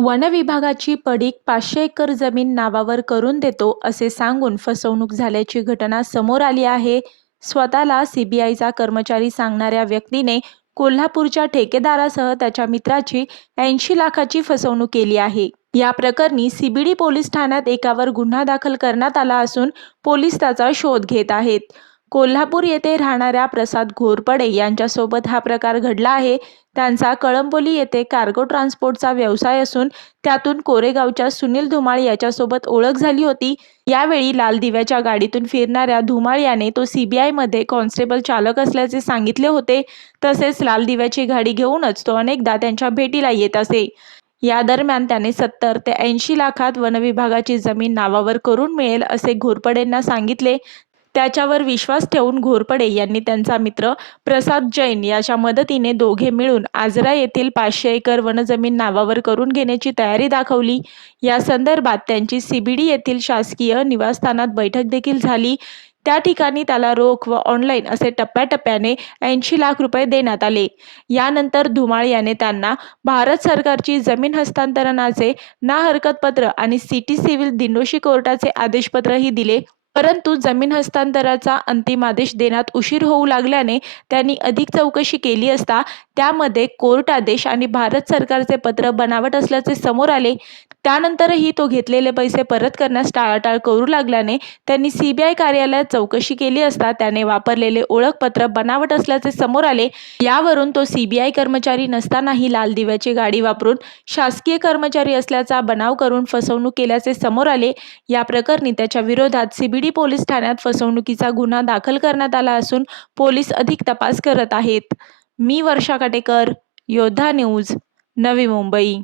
वनविभागाची पडीक पाचशे एकर जमीन नावावर करून देतो असे सांगून फसवणूक झाल्याची घटना समोर आली आहे. स्वतःला सीबीआयचा कर्मचारी सांगणाऱ्या व्यक्तीने कोल्हापूरच्या ठेकेदारासह त्याच्या मित्राची ऐंशी लाखाची फसवणूक केली आहे. या प्रकरणी सीबीडी पोलीस ठाण्यात एकावर गुन्हा दाखल करण्यात आला असून पोलीस त्याचा शोध घेत आहेत. कोल्हापूर येथे राहणाऱ्या प्रसाद घोरपडे यांच्यासोबत हा प्रकार घडला आहे. त्यांचा कळंबोली येथे कार्गो ट्रान्सपोर्टचा व्यवसाय असून त्यातून कोरेगावच्या सुनील धुमाळ याच्यासोबत ओळख झाली होती. यावेळी लाल दिव्याच्या गाडीतून फिरणाऱ्या धुमाळ याने तो सीबीआयमध्ये कॉन्स्टेबल चालक असल्याचे सांगितले होते. तसेच लाल दिव्याची गाडी घेऊनच तो अनेकदा त्यांच्या भेटीला येत असे. या दरम्यान त्याने सत्तर ते ऐंशी लाखात वनविभागाची जमीन नावावर करून मिळेल असे घोरपडेंना सांगितले. त्याच्यावर विश्वास ठेवून घोरपडे यांनी त्यांचा मित्र प्रसाद जैन याच्या मदतीने दोघे मिळून आजरा येथील पाचशे एकर वनजमीन नावावर करून घेण्याची तयारी दाखवली. या संदर्भात त्यांची सीबीडी येथील शासकीय निवासस्थानात बैठक देखील झाली. त्या ठिकाणी त्याला रोख व ऑनलाईन असे टप्प्याटप्प्याने ऐंशी लाख रुपये देण्यात आले. यानंतर धुमाळ याने त्यांना भारत सरकारची जमीन हस्तांतरणाचे ना हरकतपत्र आणि सिटी सिव्हिल दिंडोशी कोर्टाचे आदेशपत्रही दिले. परंतु जमीन हस्तांतराचा अंतिम आदेश देण्यात उशीर होऊ लागल्याने त्यांनी अधिक चौकशी केली असता त्यामध्ये कोर्ट आदेश आणि भारत सरकारचे पत्र बनावट असल्याचे समोर आले. त्यानंतरही तो घेतलेले पैसे परत करण्यास टाळाटाळ करू लागल्याने त्यांनी सीबीआय कार्यालयात चौकशी केली असता त्याने वापरलेले ओळखपत्र बनावट असल्याचे समोर आले. यावरून तो सीबीआय कर्मचारी नसतानाही लाल दिव्याची गाडी वापरून शासकीय कर्मचारी असल्याचा बनाव करून फसवणूक केल्याचे समोर आले. या प्रकरणी त्याच्या विरोधात सीबीडी पोलीस ठाण्यात फसवणुकीचा गुन्हा दाखल करण्यात आला असून पोलीस अधिक तपास करत आहेत. मी वर्षा काटेकर योद्धा न्यूज नवी मुंबई.